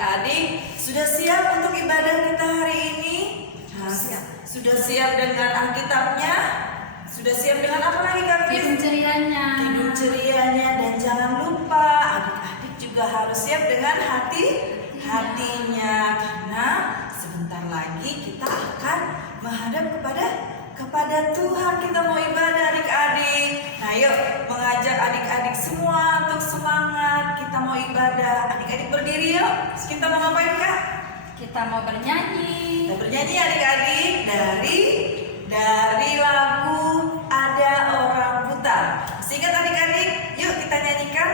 Adik-adik sudah siap untuk ibadah kita hari ini? Siap. Sudah siap dengan Alkitabnya? Sudah siap dengan apa lagi Kak Fis? Kidung cerianya. Kidung cerianya. Dan jangan lupa adik-adik juga harus siap dengan hatinya, karena sebentar lagi kita akan menghadap kepada Tuhan. Kita mau ibadah adik-adik. Nah yuk mengajak adik-adik semua untuk semangat. Kita mau ibadah. Adik-adik berdiri yuk. Terus kita mau ngapain Kak? Kita mau bernyanyi. Kita bernyanyi adik-adik dari lagu Ada Orang Buta. Masih ingat adik-adik? Yuk kita nyanyikan.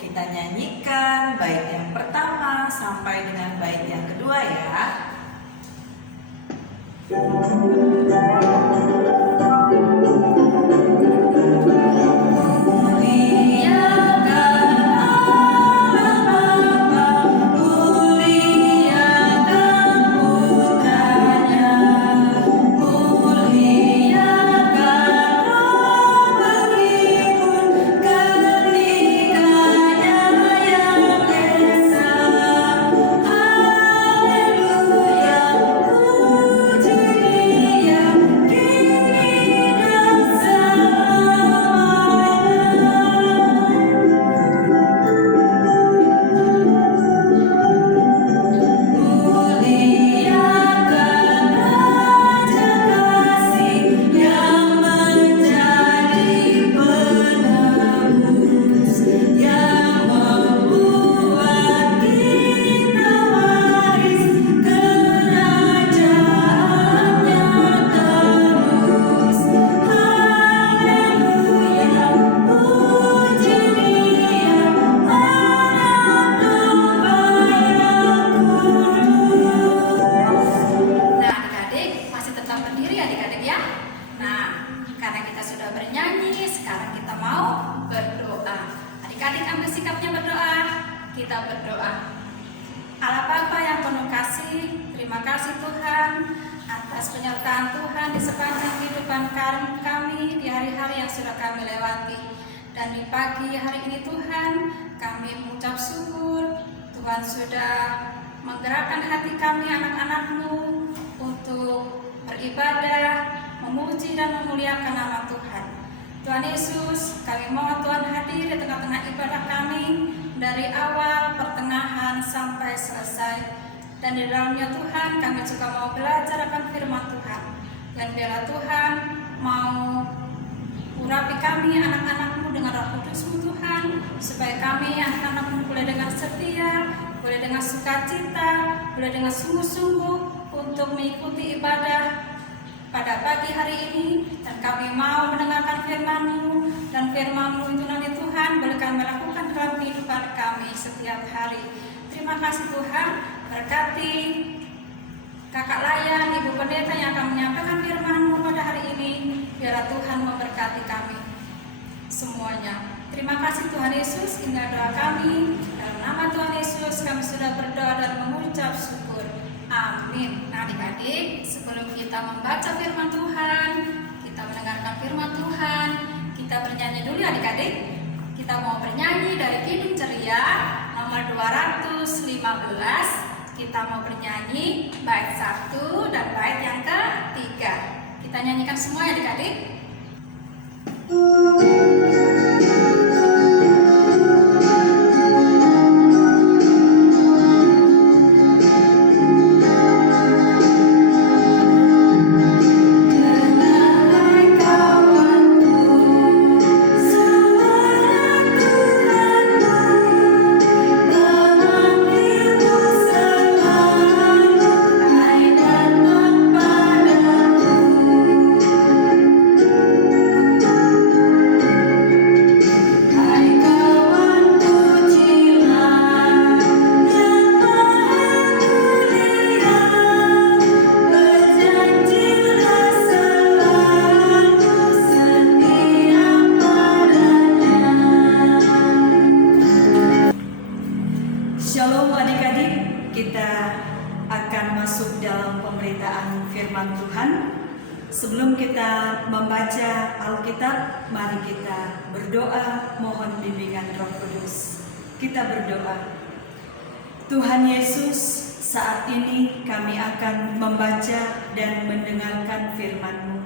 Kita nyanyikan bait yang pertama sampai dengan bait yang kedua ya. Kita berdoa. Allah Bapa yang penuh kasih, terima kasih Tuhan atas penyertaan Tuhan di sepanjang kehidupan kami di hari-hari yang sudah kami lewati. Dan di pagi hari ini Tuhan, kami mengucap syukur Tuhan sudah menggerakkan hati kami anak-anak-Mu untuk beribadah, memuji dan memuliakan nama Tuhan. Tuhan Yesus, kami mohon Tuhan hadir di tengah-tengah ibadah kami dari awal, pertengahan, sampai selesai. Dan di dalamnya Tuhan, kami juga mau belajar akan firman Tuhan. Dan biarlah Tuhan mau urapi kami anak-anak-Mu dengan Roh Kudus-Mu Tuhan, supaya kami anak-anak-Mu boleh dengan setia, boleh dengan sukacita, boleh dengan sungguh-sungguh untuk mengikuti ibadah pada pagi hari ini. Dan kami mau mendengarkan firman-Mu, dan firman-Mu itu nanti Tuhan boleh kami lakukan dalam kehidupan kami setiap hari. Terima kasih Tuhan, berkati Kakak Layan, Ibu Pendeta yang akan menyampaikan firman-Mu pada hari ini. Biarlah Tuhan memberkati kami semuanya. Terima kasih Tuhan Yesus, inilah doa kami. Dalam nama Tuhan Yesus kami sudah berdoa dan mengucap syukur. Amin. Nah adik-adik, sebelum kita membaca firman Tuhan, kita mendengarkan firman Tuhan, kita bernyanyi dulu adik-adik. Kita mau bernyanyi dari Kidung Ceria nomor 215. Kita mau bernyanyi bait 1 dan bait yang ketiga. Kita nyanyikan semua ya adik-adik. Kita akan masuk dalam pemberitaan firman Tuhan. Sebelum kita membaca Alkitab, mari kita berdoa mohon bimbingan Roh Kudus. Kita berdoa. Tuhan Yesus, saat ini kami akan membaca dan mendengarkan firman-Mu.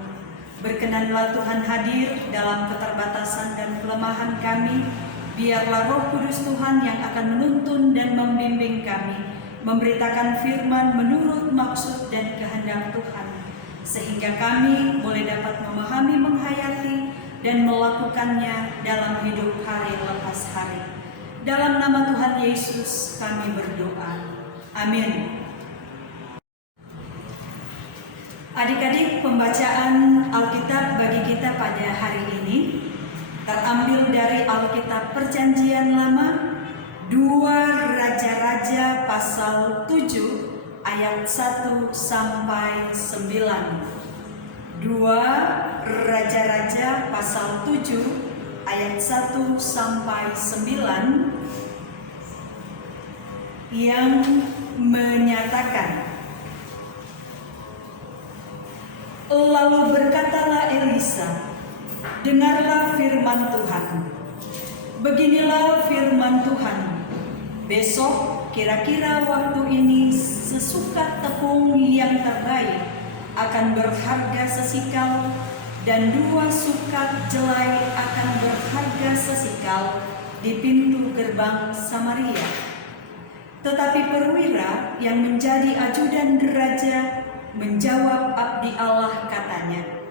Berkenanlah Tuhan hadir dalam keterbatasan dan kelemahan kami. Biarlah Roh Kudus Tuhan yang akan menuntun dan membimbing kami, memberitakan firman menurut maksud dan kehendak Tuhan, sehingga kami boleh dapat memahami, menghayati, dan melakukannya dalam hidup hari lepas hari. Dalam nama Tuhan Yesus kami berdoa. Amin. Adik-adik, pembacaan Alkitab bagi kita pada hari ini terambil dari Alkitab Perjanjian Lama, 2 Raja-Raja pasal 7 ayat 1 sampai 9. 2 Raja-Raja pasal 7 ayat 1 sampai 9 yang menyatakan, lalu berkatalah Elisa, dengarlah firman Tuhan. Beginilah firman Tuhan. Besok kira-kira waktu ini sesukat tepung yang terbaik akan berharga sesikal, dan 2 sukat jelai akan berharga sesikal di pintu gerbang Samaria. Tetapi perwira yang menjadi ajudan raja menjawab abdi Allah, katanya,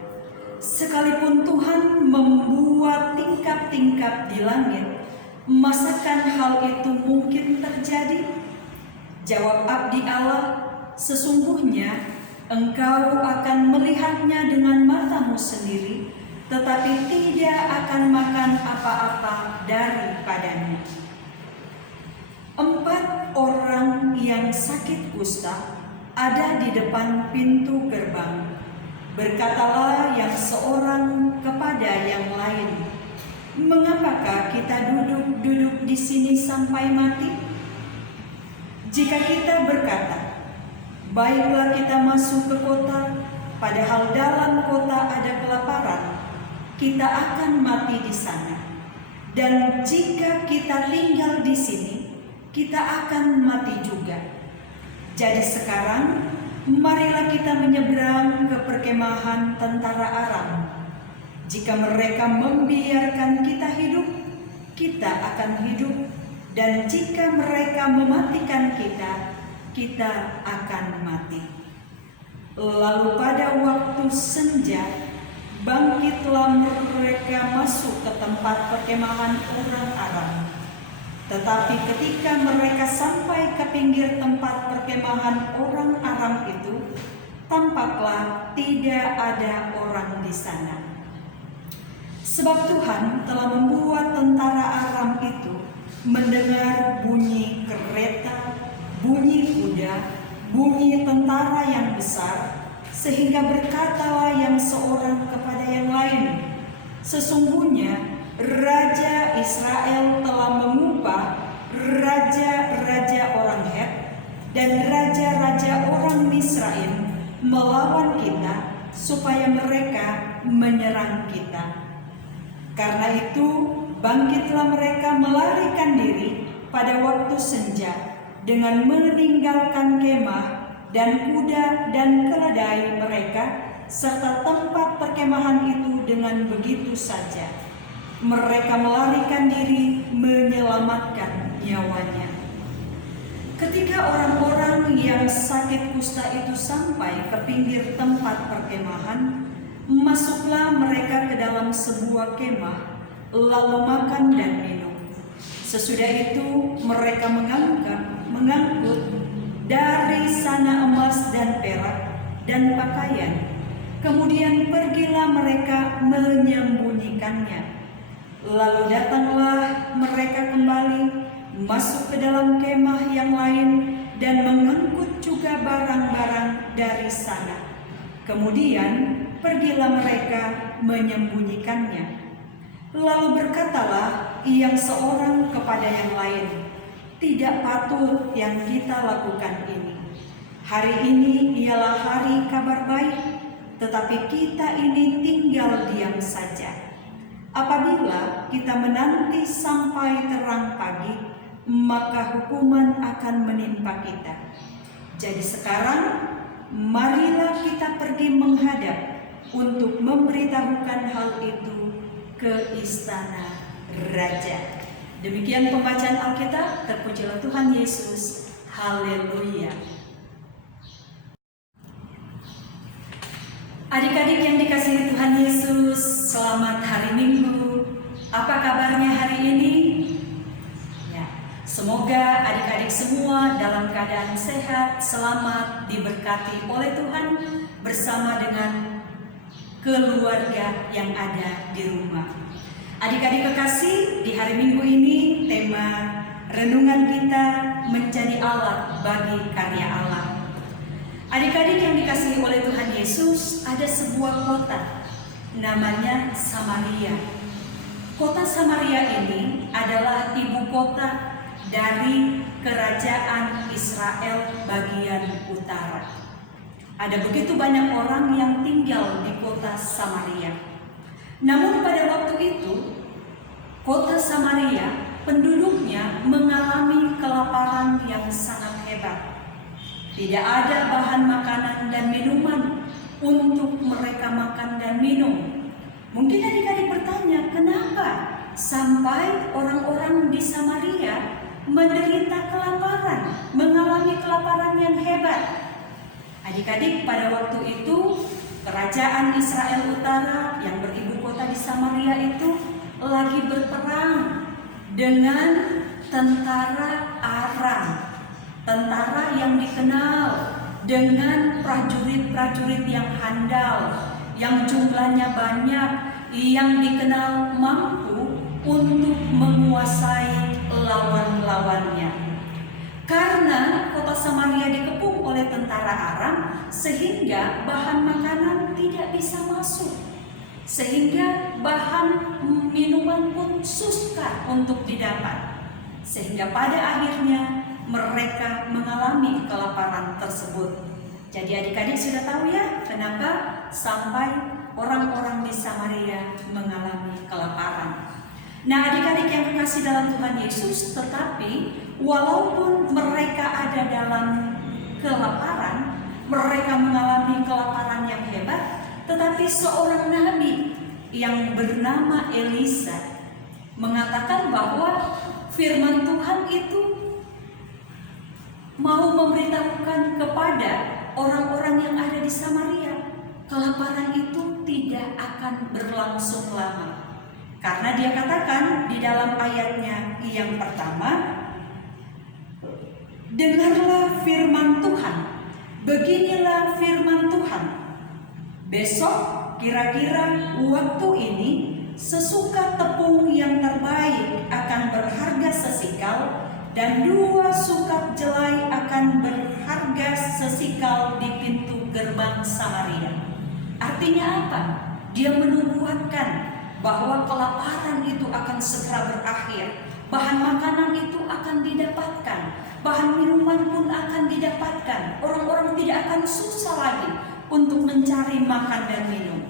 sekalipun Tuhan membuat tingkap-tingkap di langit, masakan hal itu mungkin terjadi? Jawab abdi Allah, sesungguhnya engkau akan melihatnya dengan matamu sendiri, tetapi tidak akan makan apa-apa daripadanya. 4 orang yang sakit kusta ada di depan pintu gerbang. Berkatalah yang seorang kepada yang lain, mengapakah kita duduk-duduk di sini sampai mati? Jika kita berkata, baiklah kita masuk ke kota, padahal dalam kota ada kelaparan, kita akan mati di sana. Dan jika kita tinggal di sini, kita akan mati juga. Jadi sekarang, marilah kita menyeberang ke perkemahan tentara Aram. Jika mereka membiarkan kita hidup, kita akan hidup. Dan jika mereka mematikan kita, kita akan mati. Lalu pada waktu senja, bangkitlah mereka masuk ke tempat perkemahan orang Aram. Tetapi ketika mereka sampai ke pinggir tempat perkemahan orang Aram itu, tampaklah tidak ada orang di sana. Sebab Tuhan telah membuat tentara Aram itu mendengar bunyi kereta, bunyi kuda, bunyi tentara yang besar, sehingga berkatalah yang seorang kepada yang lain, sesungguhnya Raja Israel telah mengubah raja-raja orang Het dan raja-raja orang Misraim melawan kita, supaya mereka menyerang kita. Karena itu bangkitlah mereka melarikan diri pada waktu senja, dengan meninggalkan kemah dan kuda dan keledai mereka serta tempat perkemahan itu dengan begitu saja. Mereka melarikan diri menyelamatkan nyawanya. Ketika orang-orang yang sakit kusta itu sampai ke pinggir tempat perkemahan, masuklah mereka ke dalam sebuah kemah, lalu makan dan minum. Sesudah itu mereka mengangkut dari sana emas dan perak dan pakaian. Kemudian pergilah mereka menyembunyikannya. Lalu datanglah mereka kembali, masuk ke dalam kemah yang lain, dan mengangkut juga barang-barang dari sana. Kemudian pergilah mereka menyembunyikannya. Lalu berkatalah yang seorang kepada yang lain, tidak patut yang kita lakukan ini. Hari ini ialah hari kabar baik, tetapi kita ini tinggal diam saja. Apabila kita menanti sampai terang pagi, maka hukuman akan menimpa kita. Jadi sekarang, marilah kita pergi menghadap untuk memberitahukan hal itu ke istana raja. Demikian pembacaan Alkitab. Terpujilah Tuhan Yesus. Haleluya. Adik-adik yang dikasihi Tuhan Yesus, selamat hari Minggu. Apa kabarnya hari ini? Ya, semoga adik-adik semua dalam keadaan sehat, selamat, diberkati oleh Tuhan bersama dengan keluarga yang ada di rumah. Adik-adik kekasih, di hari Minggu ini tema renungan kita menjadi alat bagi karya Allah. Adik-adik yang dikasihi oleh Tuhan Yesus, ada sebuah kota namanya Samaria. Kota Samaria ini adalah ibu kota dari kerajaan Israel bagian utara. Ada begitu banyak orang yang tinggal di kota Samaria. Namun pada waktu itu, kota Samaria penduduknya mengalami kelaparan yang sangat hebat. Tidak ada bahan makanan dan minuman untuk mereka makan dan minum. Mungkin adik-adik bertanya, kenapa sampai orang-orang di Samaria menderita kelaparan, mengalami kelaparan yang hebat? Adik-adik, pada waktu itu kerajaan Israel Utara yang beribu kota di Samaria itu lagi berperang dengan tentara Aram. Tentara yang dikenal dengan prajurit-prajurit yang handal, yang jumlahnya banyak, yang dikenal mampu untuk menguasai lawan-lawannya. Karena kota Samaria dikepung oleh tentara Aram, sehingga bahan makanan tidak bisa masuk. Sehingga bahan minuman pun susah untuk didapat. Sehingga pada akhirnya mereka mengalami kelaparan tersebut. Jadi adik-adik sudah tahu ya kenapa sampai orang-orang di Samaria mengalami kelaparan. Nah, adik-adik yang kekasih dalam Tuhan Yesus, tetapi walaupun mereka ada dalam kelaparan, mereka mengalami kelaparan yang hebat, tetapi seorang nabi yang bernama Elisa mengatakan bahwa firman Tuhan itu mau memberitahukan kepada orang-orang yang ada di Samaria, kelaparan itu tidak akan berlangsung lama. Karena dia katakan di dalam ayatnya yang pertama, dengarlah firman Tuhan, beginilah firman Tuhan. Besok kira-kira waktu ini sesuka tepung yang terbaik akan berharga sesikal, dan 2 sukat jelai akan berharga sesikal di pintu gerbang Samaria. Artinya apa? Dia menubuatkan bahwa kelaparan itu akan segera berakhir. Bahan makanan itu akan didapatkan. Bahan minuman pun akan didapatkan. Orang-orang tidak akan susah lagi untuk mencari makan dan minum.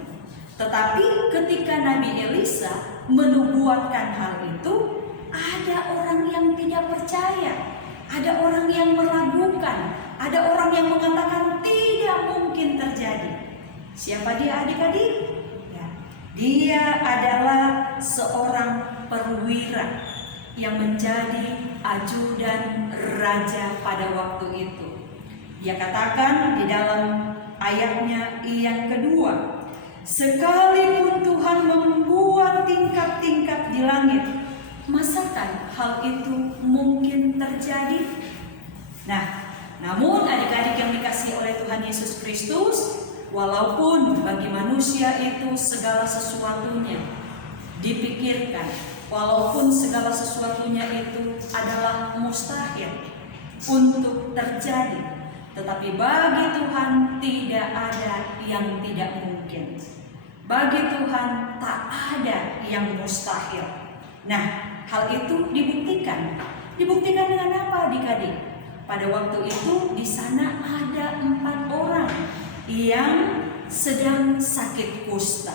Tetapi ketika Nabi Elisa menubuatkan hal itu, ada orang yang tidak percaya, ada orang yang meragukan, ada orang yang mengatakan tidak mungkin terjadi. Siapa dia adik-adik? Ya, dia adalah seorang perwira yang menjadi ajudan raja pada waktu itu. Dia katakan di dalam ayatnya yang kedua, sekalipun Tuhan membuat tingkat-tingkat di langit, masakan hal itu mungkin terjadi? Nah, namun adik-adik yang dikasihi oleh Tuhan Yesus Kristus, walaupun bagi manusia itu segala sesuatunya dipikirkan, walaupun segala sesuatunya itu adalah mustahil untuk terjadi, tetapi bagi Tuhan tidak ada yang tidak mungkin. Bagi Tuhan tak ada yang mustahil. Nah, hal itu dibuktikan Dibuktikan dengan apa adik-adik? Pada waktu itu di sana ada 4 orang yang sedang sakit kusta.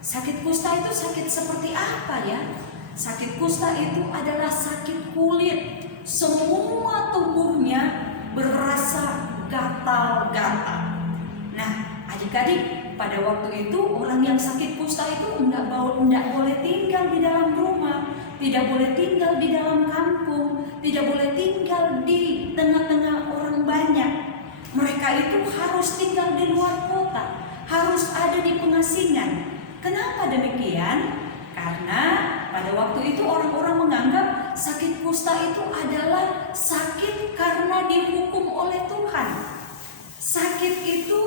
Sakit kusta itu sakit seperti apa ya? Sakit kusta itu adalah sakit kulit. Semua tubuhnya berasa gatal-gatal. Nah, adik-adik, pada waktu itu orang yang sakit kusta itu enggak boleh tinggal di dalam rumah, tidak boleh tinggal di dalam kampung, tidak boleh tinggal di tengah-tengah orang banyak. Mereka itu harus tinggal di luar kota, harus ada di pengasingan. Kenapa demikian? Karena pada waktu itu orang-orang menganggap sakit kusta itu adalah sakit karena dihukum oleh Tuhan. Sakit itu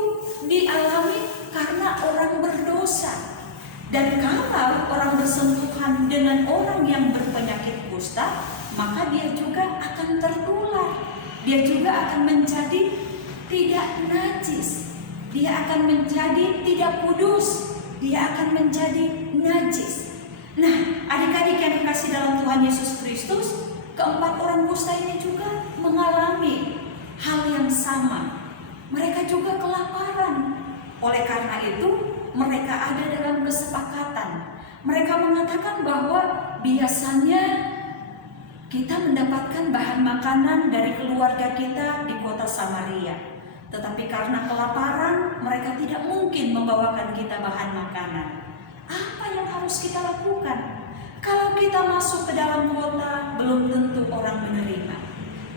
dialami karena orang berdosa. Dan kalau orang bersentuhan dengan orang yang berpenyakit kusta, maka dia juga akan tertular. Dia juga akan menjadi tidak najis. Dia akan menjadi tidak kudus. Dia akan menjadi najis. Nah, adik-adik yang dikasih dalam Tuhan Yesus Kristus, keempat orang kusta ini juga mengalami hal yang sama. Mereka juga kelaparan. Oleh karena itu, mereka ada dalam kesepakatan. Mereka mengatakan bahwa biasanya kita mendapatkan bahan makanan dari keluarga kita di kota Samaria. Tetapi karena kelaparan, mereka tidak mungkin membawakan kita bahan makanan. Apa yang harus kita lakukan? Kalau kita masuk ke dalam kota, belum tentu orang menerima.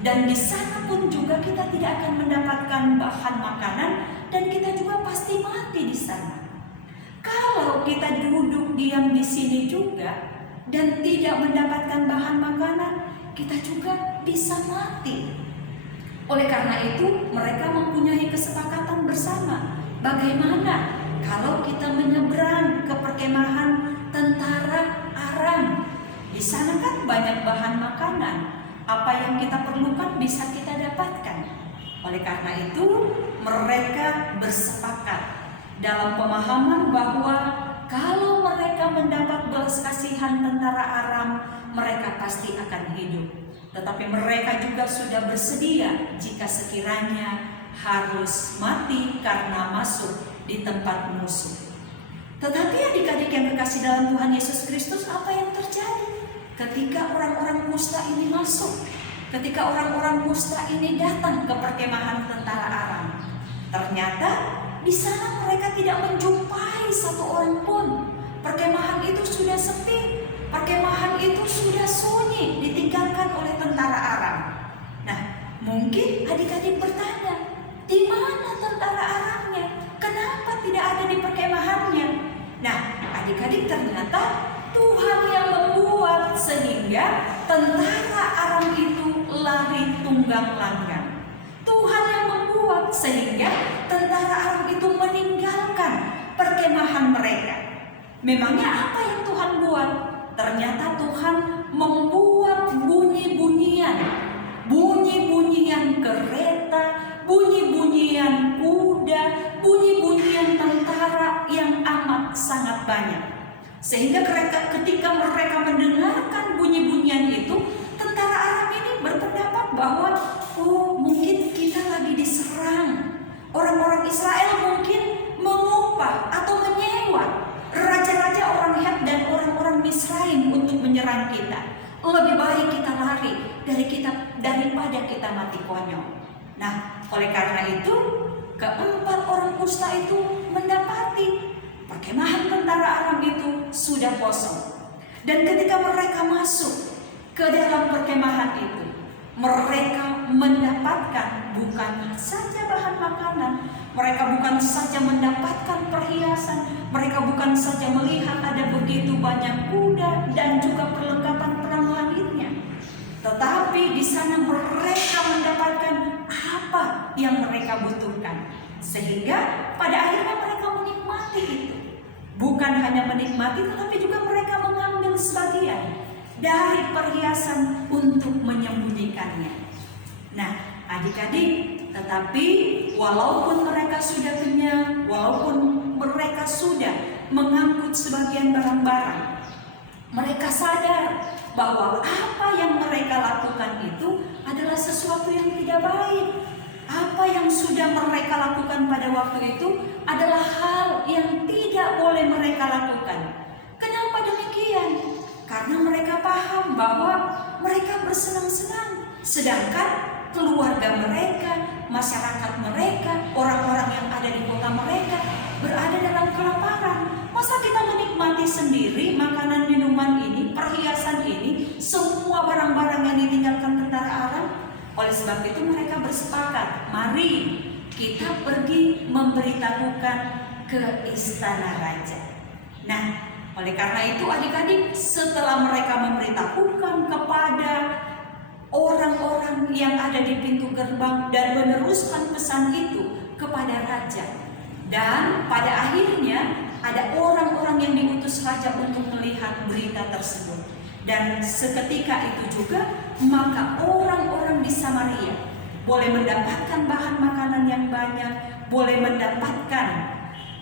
Dan di sana pun juga kita tidak akan mendapatkan bahan makanan, dan kita juga pasti mati di sana. Kalau kita duduk diam di sini juga dan tidak mendapatkan bahan makanan, kita juga bisa mati. Oleh karena itu, mereka mempunyai kesepakatan bersama. Bagaimana kalau kita menyeberang ke perkemahan tentara Aram? Di sana kan banyak bahan makanan. Apa yang kita perlukan bisa kita dapatkan. Oleh karena itu, mereka bersepakat dalam pemahaman bahwa kalau mereka mendapat belas kasihan tentara Aram, mereka pasti akan hidup. Tetapi mereka juga sudah bersedia jika sekiranya harus mati karena masuk di tempat musuh. Tetapi adik-adik yang kekasih dalam Tuhan Yesus Kristus, apa yang terjadi ketika orang-orang kusta ini masuk? Ketika orang-orang kusta ini datang ke perkemahan tentara Aram, ternyata di sana mereka tidak menjumpai satu orang pun. Perkemahan itu sudah sepi. Perkemahan itu sudah sunyi, ditinggalkan oleh tentara Aram. Nah, mungkin adik-adik bertanya, di mana tentara Aramnya? Kenapa tidak ada di perkemahannya? Nah, adik-adik, ternyata Tuhan yang membuat sehingga tentara Aram itu lari tunggang langgang. Tuhan yang membuat sehingga tentara Aram itu meninggalkan perkemahan mereka. Memangnya apa yang Tuhan buat? Ternyata Tuhan membuat bunyi-bunyian kereta, bunyi-bunyian kuda, bunyi-bunyian tentara yang amat sangat banyak. Sehingga ketika mereka mendengarkan bunyi-bunyian itu, tentara Aram ini berpendapat bahwa mungkin kita lagi diserang. Orang-orang Israel mungkin mengupah atau menyewa raja-raja orang Het dan orang-orang Misraim untuk menyerang kita. Lebih baik kita lari daripada kita mati konyol. Nah, oleh karena itu, keempat orang kusta itu mendapati perkemahan tentara Aram itu sudah kosong. Dan ketika mereka masuk ke dalam perkemahan itu, mereka mendapatkan bukan saja bahan makanan, mereka bukan saja mendapatkan perhiasan, mereka bukan saja melihat ada begitu banyak kuda dan juga perlengkapan perang lainnya, tetapi di sana mereka mendapatkan apa yang mereka butuhkan. Sehingga pada akhirnya mereka menikmati itu. Bukan hanya menikmati, tetapi juga mereka mengambil sebagian dari perhiasan untuk menyembunyikannya. Nah, adik-adik, tetapi walaupun mereka sudah kenyang, walaupun mereka sudah mengangkut sebagian barang-barang, Mereka sadar bahwa apa yang mereka lakukan itu adalah sesuatu yang tidak baik. Apa yang sudah mereka lakukan pada waktu itu adalah hal yang tidak boleh mereka lakukan. Kenapa demikian? Karena mereka paham bahwa mereka bersenang-senang, sedangkan keluarga mereka, masyarakat mereka, orang-orang yang ada di kota mereka berada dalam kelaparan. Masa kita menikmati sendiri makanan minuman ini, perhiasan ini, semua barang-barang yang ditinggalkan tentara Aram? Oleh sebab itu mereka bersepakat, mari kita pergi memberitahukan ke istana raja. Nah, oleh karena itu adik-adik, setelah mereka memberitahukan kepada orang-orang yang ada di pintu gerbang dan meneruskan pesan itu kepada raja, dan pada akhirnya ada orang-orang yang diutus raja untuk melihat berita tersebut. Dan seketika itu juga maka orang-orang di Samaria boleh mendapatkan bahan makanan yang banyak, boleh mendapatkan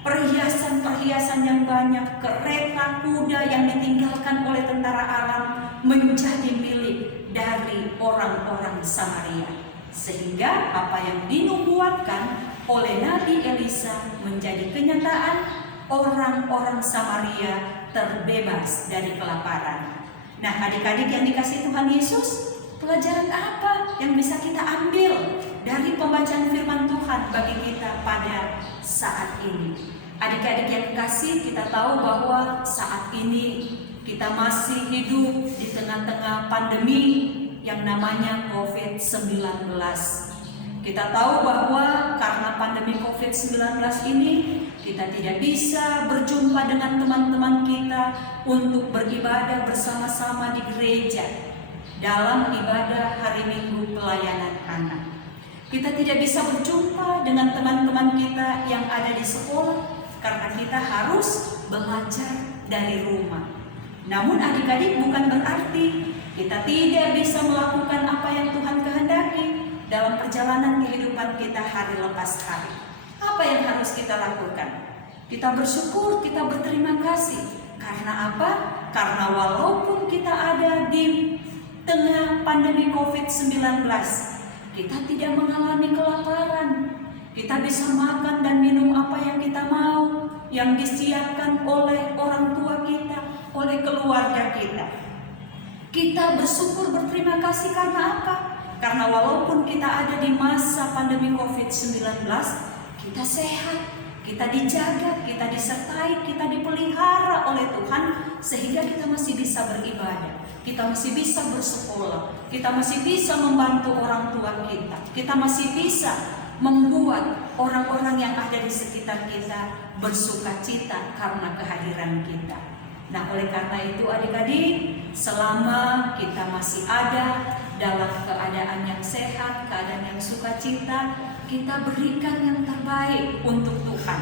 perhiasan-perhiasan yang banyak, kereta, kuda yang ditinggalkan oleh tentara Aram menjadi milik dari orang-orang Samaria. Sehingga apa yang dinubuatkan oleh Nabi Elisa menjadi kenyataan, orang-orang Samaria terbebas dari kelaparan. Nah, adik-adik yang dikasihi Tuhan Yesus, pelajaran apa yang bisa kita ambil dari pembacaan firman Tuhan bagi kita pada saat ini? Adik-adik yang dikasihi, kita tahu bahwa saat ini kita masih hidup di tengah-tengah pandemi yang namanya COVID-19. Kita tahu bahwa karena pandemi COVID-19 ini, kita tidak bisa berjumpa dengan teman-teman kita untuk beribadah bersama-sama di gereja dalam ibadah hari Minggu pelayanan anak. Kita tidak bisa berjumpa dengan teman-teman kita yang ada di sekolah karena kita harus belajar dari rumah. Namun adik-adik, bukan berarti kita tidak bisa melakukan apa yang Tuhan kehendaki dalam perjalanan kehidupan kita hari lepas hari. Apa yang harus kita lakukan? Kita bersyukur, kita berterima kasih. Karena apa? Karena walaupun kita ada di tengah pandemi COVID-19, kita tidak mengalami kelaparan. Kita bisa makan dan minum apa yang kita mau, yang disiapkan oleh orang tua kita, oleh keluarga kita. Kita bersyukur, berterima kasih karena apa? Karena walaupun kita ada di masa pandemi COVID-19, kita sehat, kita dijaga, kita disertai, kita dipelihara oleh Tuhan sehingga kita masih bisa beribadah, kita masih bisa bersekolah, kita masih bisa membantu orang tua kita masih bisa membuat orang-orang yang ada di sekitar kita bersukacita karena kehadiran kita. Nah, oleh karena itu adik-adik, selama kita masih ada dalam keadaan yang sehat, keadaan yang sukacita, kita berikan yang terbaik untuk Tuhan.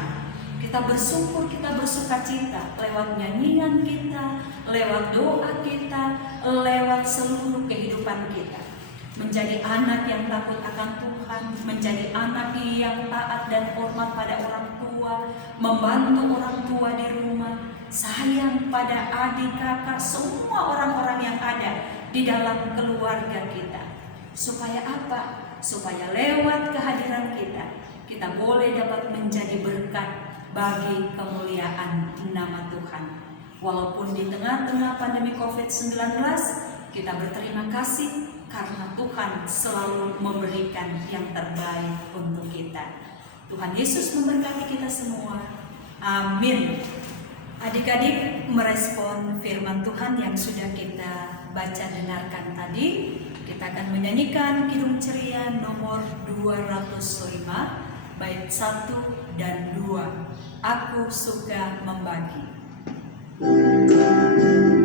Kita bersyukur, kita bersukacita lewat nyanyian kita, lewat doa kita, lewat seluruh kehidupan kita. Menjadi anak yang takut akan Tuhan, menjadi anak yang taat dan hormat pada orang tua, membantu orang tua di rumah, sayang pada adik kakak, semua orang-orang yang ada di dalam keluarga kita. Supaya apa? Supaya lewat kehadiran kita boleh dapat menjadi berkat bagi kemuliaan nama Tuhan. Walaupun di tengah-tengah pandemi COVID-19, kita berterima kasih karena Tuhan selalu memberikan yang terbaik untuk kita. Tuhan Yesus memberkati kita semua. Amin. Adik-adik, merespon firman Tuhan yang sudah kita baca dengarkan tadi, kita akan menyanyikan Kidung Ceria nomor 205, bait 1 dan 2. Aku suka membagi. Aku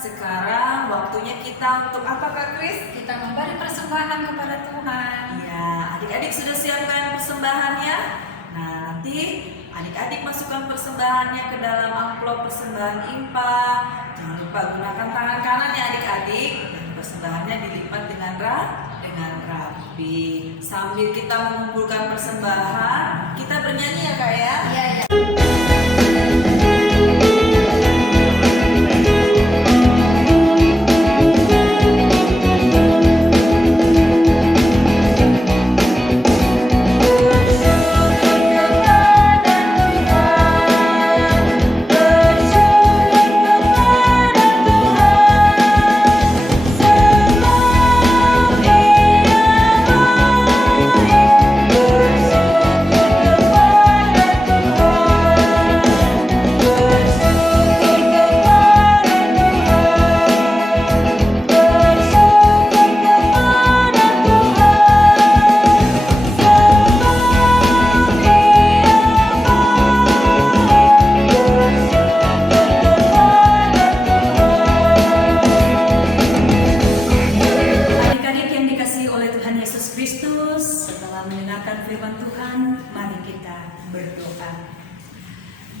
sekarang waktunya kita untuk apa Kak Kris? Kita memberi persembahan kepada Tuhan. Ya, adik-adik sudah siapkan persembahannya? Nah, nanti adik-adik masukkan persembahannya ke dalam amplop persembahan IMPA. Jangan lupa gunakan tangan kanan ya adik-adik. Dan persembahannya dilipat dengan rapi. Sambil kita mengumpulkan persembahan, kita bernyanyi ya Kak ya? Iya, iya.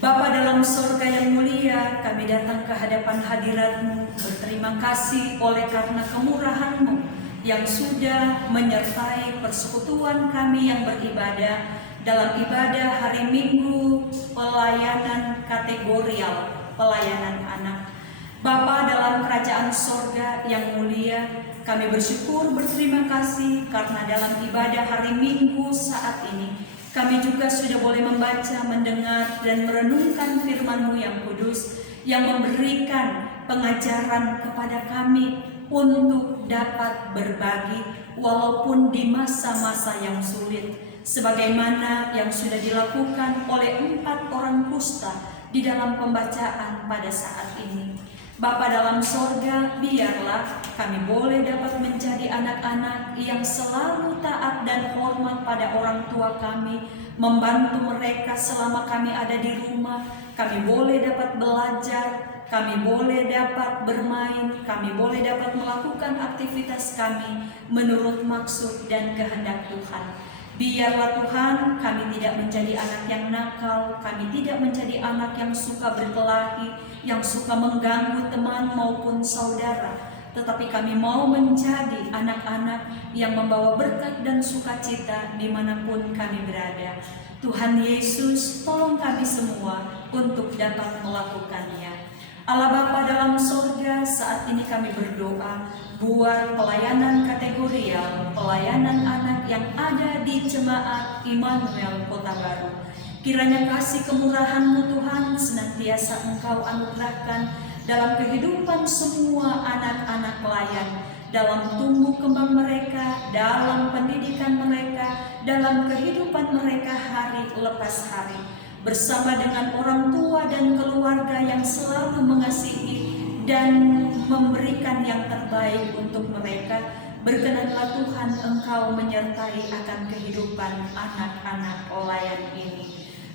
Bapa dalam sorga yang mulia, kami datang ke hadapan hadirat-Mu, berterima kasih oleh karena kemurahan-Mu yang sudah menyertai persekutuan kami yang beribadah dalam ibadah hari Minggu pelayanan kategorial, pelayanan anak. Bapa dalam kerajaan sorga yang mulia, kami bersyukur berterima kasih karena dalam ibadah hari Minggu saat ini kami juga sudah boleh membaca, mendengar, dan merenungkan firman-Mu yang kudus yang memberikan pengajaran kepada kami untuk dapat berbagi walaupun di masa-masa yang sulit, sebagaimana yang sudah dilakukan oleh 4 orang kusta di dalam pembacaan pada saat ini. Bapa dalam sorga, biarlah kami boleh dapat menjadi anak-anak yang selalu taat dan hormat pada orang tua kami, membantu mereka selama kami ada di rumah. Kami boleh dapat belajar, kami boleh dapat bermain, kami boleh dapat melakukan aktivitas kami menurut maksud dan kehendak Tuhan. Biarlah Tuhan, kami tidak menjadi anak yang nakal, kami tidak menjadi anak yang suka berkelahi, yang suka mengganggu teman maupun saudara, tetapi kami mau menjadi anak-anak yang membawa berkat dan sukacita dimanapun kami berada. Tuhan Yesus, tolong kami semua untuk dapat melakukannya. Allah Bapa dalam sorga, saat ini kami berdoa buat pelayanan kategorial, pelayanan anak yang ada di Jemaat Immanuel Kota Baru. Kiranya kasih kemurahan-Mu Tuhan senantiasa Engkau anugerahkan dalam kehidupan semua anak-anak pelayan, dalam tumbuh kembang mereka, dalam pendidikan mereka, dalam kehidupan mereka hari lepas hari, bersama dengan orang tua dan keluarga yang selalu mengasihi dan memberikan yang terbaik untuk mereka. Berkenanlah Tuhan Engkau menyertai akan kehidupan anak-anak pelayan ini.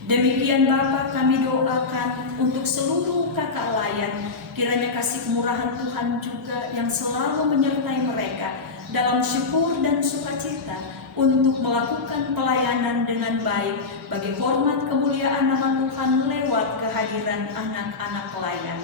Demikian Bapa, kami doakan untuk seluruh kakak layan, kiranya kasih kemurahan Tuhan juga yang selalu menyertai mereka dalam syukur dan sukacita untuk melakukan pelayanan dengan baik bagi hormat kemuliaan nama Tuhan lewat kehadiran anak-anak pelayan.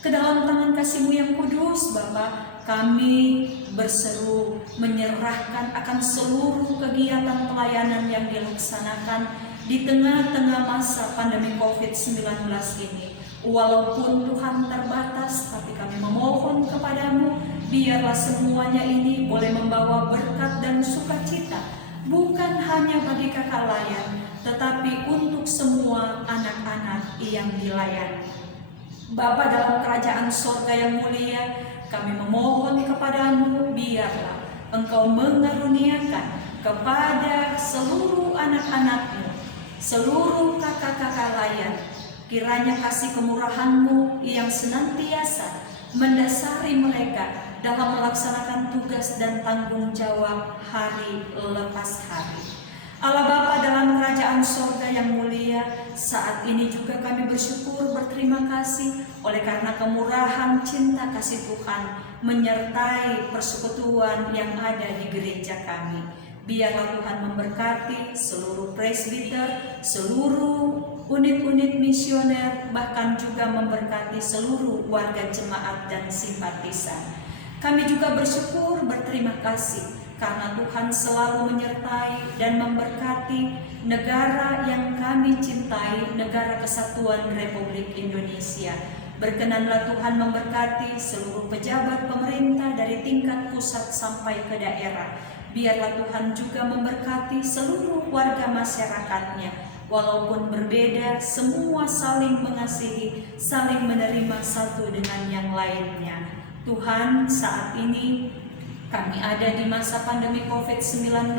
Ke dalam tangan kasih-Mu yang kudus, Bapa, kami berseru menyerahkan akan seluruh kegiatan pelayanan yang dilaksanakan di tengah-tengah masa pandemi COVID-19 ini. Walaupun Tuhan terbatas, tapi kami memohon kepadamu, biarlah semuanya ini boleh membawa berkat dan sukacita, bukan hanya bagi kakak layan, tetapi untuk semua anak-anak yang dilayani. Bapa dalam kerajaan sorga yang mulia, kami memohon kepadamu, biarlah Engkau mengaruniakan kepada seluruh anak-anak-Mu, seluruh kakak-kakak layan, kiranya kasih kemurahan-Mu yang senantiasa mendasari mereka dalam melaksanakan tugas dan tanggung jawab hari lepas hari. Allah Bapa dalam kerajaan sorga yang mulia, saat ini juga kami bersyukur berterima kasih oleh karena kemurahan cinta kasih Tuhan menyertai persekutuan yang ada di gereja kami. Biarlah Tuhan memberkati seluruh presbiter, seluruh unit-unit misioner, bahkan juga memberkati seluruh warga jemaat dan simpatisan. Kami juga bersyukur berterima kasih karena Tuhan selalu menyertai dan memberkati negara yang kami cintai, negara kesatuan Republik Indonesia. Berkenanlah Tuhan memberkati seluruh pejabat pemerintah dari tingkat pusat sampai ke daerah. Biarlah Tuhan juga memberkati seluruh warga masyarakatnya. Walaupun berbeda, semua saling mengasihi, saling menerima satu dengan yang lainnya. Tuhan, saat ini kami ada di masa pandemi COVID-19,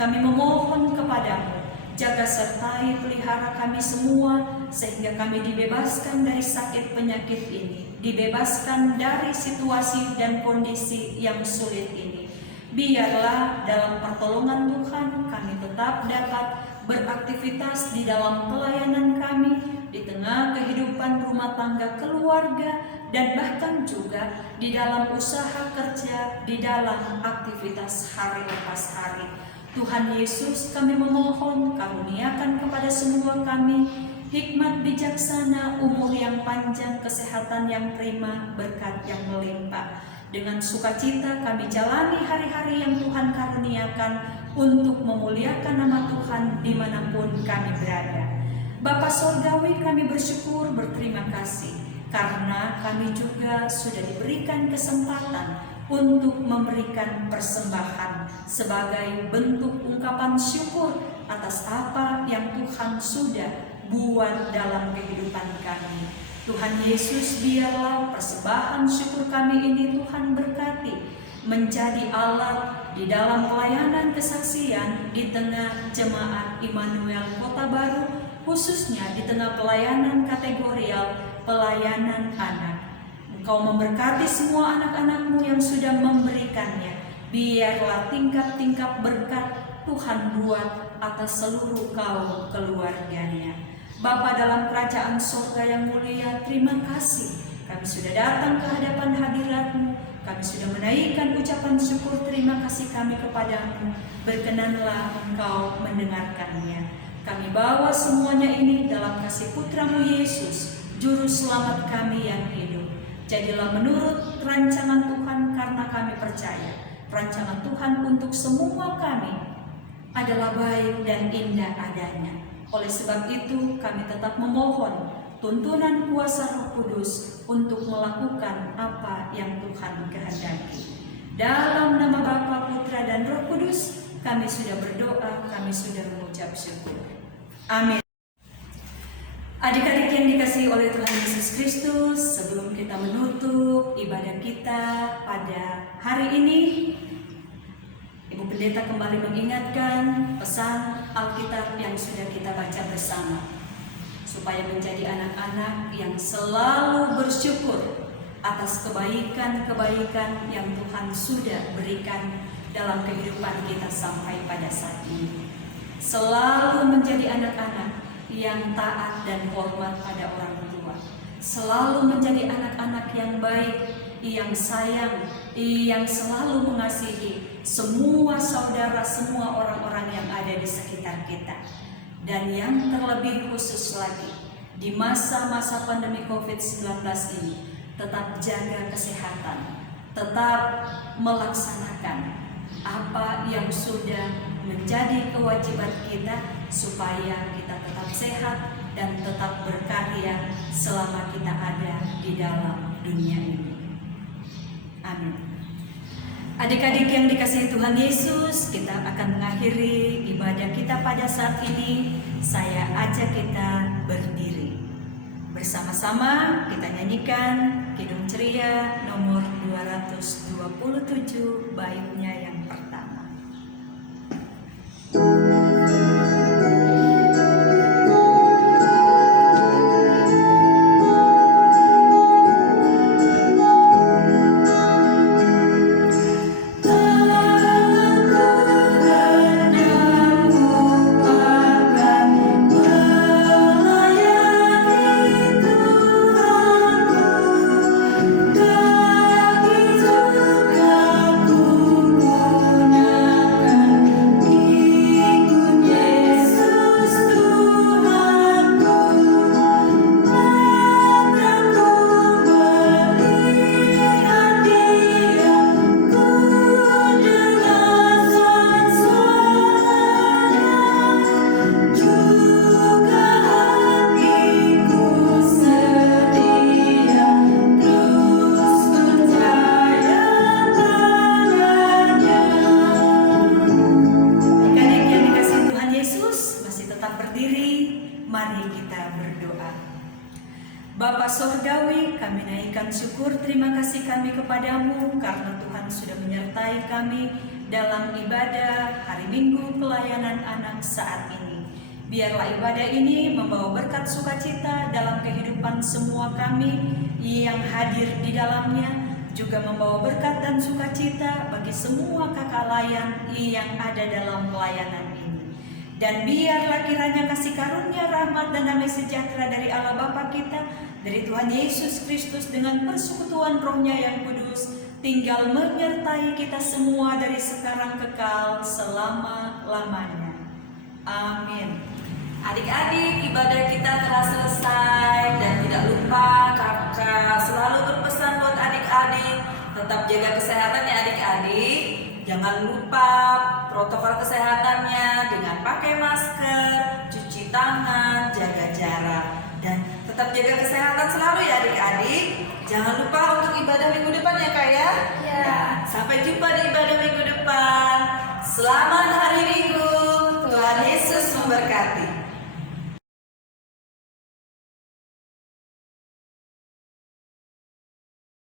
kami memohon kepadamu, jaga sertai pelihara kami semua, sehingga kami dibebaskan dari sakit penyakit ini, dibebaskan dari situasi dan kondisi yang sulit ini. Biarlah dalam pertolongan Tuhan kami tetap dapat beraktivitas di dalam pelayanan kami, di tengah kehidupan rumah tangga keluarga, dan bahkan juga di dalam usaha kerja, di dalam aktivitas hari lepas hari. Tuhan Yesus, kami memohon karuniakan kepada semua kami hikmat bijaksana, umur yang panjang, kesehatan yang prima, berkat yang melimpah. Dengan sukacita kami jalani hari-hari yang Tuhan karuniakan untuk memuliakan nama Tuhan dimanapun kami berada. Bapa Sorgawi, kami bersyukur berterima kasih karena kami juga sudah diberikan kesempatan untuk memberikan persembahan sebagai bentuk ungkapan syukur atas apa yang Tuhan sudah buat dalam kehidupan kami. Tuhan Yesus, biarlah persembahan syukur kami ini Tuhan berkati, menjadi alat di dalam pelayanan kesaksian di tengah jemaat Immanuel Kota Baru, khususnya di tengah pelayanan kategorial, pelayanan anak. Engkau memberkati semua anak-anak-Mu yang sudah memberikannya. Biarlah tingkap-tingkap berkat Tuhan buat atas seluruh kaum keluarganya. Bapa dalam kerajaan surga yang mulia, terima kasih. Kami sudah datang ke hadapan hadirat-Mu. Kami sudah menaikkan ucapan syukur terima kasih kami kepadamu. Berkenanlah Engkau mendengarkannya. Kami bawa semuanya ini dalam kasih Putra-Mu Yesus, Juru Selamat kami yang hidup. Jadilah menurut rancangan Tuhan, karena kami percaya rancangan Tuhan untuk semua kami adalah baik dan indah adanya. Oleh sebab itu kami tetap memohon tuntunan kuasa Roh Kudus untuk melakukan apa yang Tuhan kehendaki. Dalam nama Bapa, Putra, dan Roh Kudus kami sudah berdoa, kami sudah mengucap syukur. Amin. Adik-adik yang dikasihi oleh Tuhan Yesus Kristus, sebelum kita menutup ibadah kita pada hari ini, Ibu Pendeta kembali mengingatkan pesan Alkitab yang sudah kita baca bersama, supaya menjadi anak-anak yang selalu bersyukur atas kebaikan-kebaikan yang Tuhan sudah berikan dalam kehidupan kita sampai pada saat ini. Selalu menjadi anak-anak yang taat dan hormat pada orang tua, selalu menjadi anak-anak yang baik, yang sayang, yang selalu mengasihi semua saudara, semua orang-orang yang ada di sekitar kita. Dan yang terlebih khusus lagi, di masa-masa pandemi COVID-19 ini, tetap jaga kesehatan, tetap melaksanakan apa yang sudah menjadi kewajiban kita, supaya kita tetap sehat dan tetap berkarya selama kita ada di dalam dunia ini. Amin. Adik-adik yang dikasihi Tuhan Yesus, kita akan mengakhiri ibadah kita pada saat ini. Saya ajak kita berdiri. Bersama-sama kita nyanyikan Kidung Ceria nomor 227, baitnya yang pertama. Aku hendaku mari kita berdoa. Bapa Sorgawi, kami naikkan syukur terima kasih kami kepadamu karena Tuhan sudah menyertai kami dalam ibadah hari Minggu pelayanan anak saat ini. Biarlah ibadah ini membawa berkat sukacita dalam kehidupan semua kami yang hadir di dalamnya, juga membawa berkat dan sukacita bagi semua kakak layan yang ada dalam pelayanan ini. Dan biarlah kiranya kasih karunia, rahmat, dan damai sejahtera dari Allah Bapa kita, dari Tuhan Yesus Kristus dengan persekutuan Roh-Nya yang kudus, tinggal menyertai kita semua dari sekarang kekal selama-lamanya. Amin. Adik-adik, ibadah kita telah selesai dan tidak lupa kakak selalu berpesan buat adik-adik tetap jaga kesehatannya adik-adik. Jangan lupa protokol kesehatannya dengan pakai masker, cuci tangan, jaga jarak, dan tetap jaga kesehatan selalu ya adik-adik. Jangan lupa untuk ibadah minggu depan ya kak ya. Ya. Sampai jumpa di ibadah minggu depan. Selamat